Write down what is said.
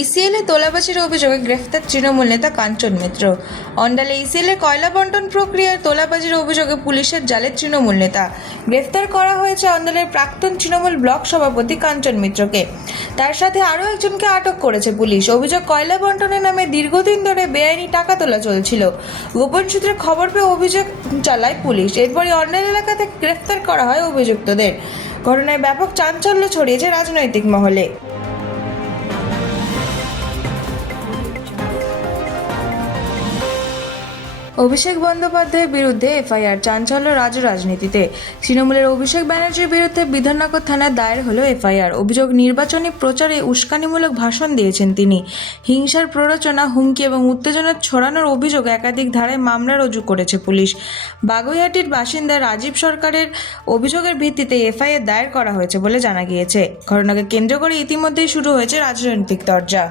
ইসিএলে তোলাবাজির অভিযোগে গ্রেফতার তৃণমূল নেতা কাঞ্চন মিত্র। অন্ডালে ইসিএলে কয়লা বন্টন প্রক্রিয়ার তোলাবাজির অভিযোগে পুলিশের জালে তৃণমূল নেতা। গ্রেফতার করা হয়েছে অন্ডালের প্রাক্তন তৃণমূল ব্লক সভাপতি কাঞ্চন মিত্রকে। তার সাথে আরও একজনকে আটক করেছে পুলিশ। অভিযোগ, কয়লা বন্টনের নামে দীর্ঘদিন ধরে বেআইনি টাকা তোলা চলছিল। গোপন সূত্রে খবর পেয়ে অভিযোগ চালায় পুলিশ। এরপরই অন্ডাল এলাকা থেকে গ্রেফতার করা হয় অভিযুক্তদের। ঘটনায় ব্যাপক চাঞ্চল্য ছড়িয়েছে রাজনৈতিক মহলে। অভিষেক বন্দ্যোপাধ্যায়ের বিরুদ্ধে এফআইআর, চাঞ্চল্য রাজনীতিতে। তৃণমূলের অভিষেক ব্যানার্জির বিরুদ্ধে বিধাননগর থানায় দায়ের হলো এফআইআর। অভিযোগ, নির্বাচনী প্রচারে উস্কানিমূলক ভাষণ দিয়েছেন তিনি। হিংসার প্ররোচনা, হুমকি এবং উত্তেজনা ছড়ানোর অভিযোগ একাধিক ধারায় মামলা রুজু করেছে পুলিশ। বাগুইআটির বাসিন্দা রাজীব সরকারের অভিযোগের ভিত্তিতে এফআইআর দায়ের করা হয়েছে বলে জানা গিয়েছে। ঘটনাকে কেন্দ্র করে ইতিমধ্যেই শুরু হয়েছে রাজনৈতিক তরজা।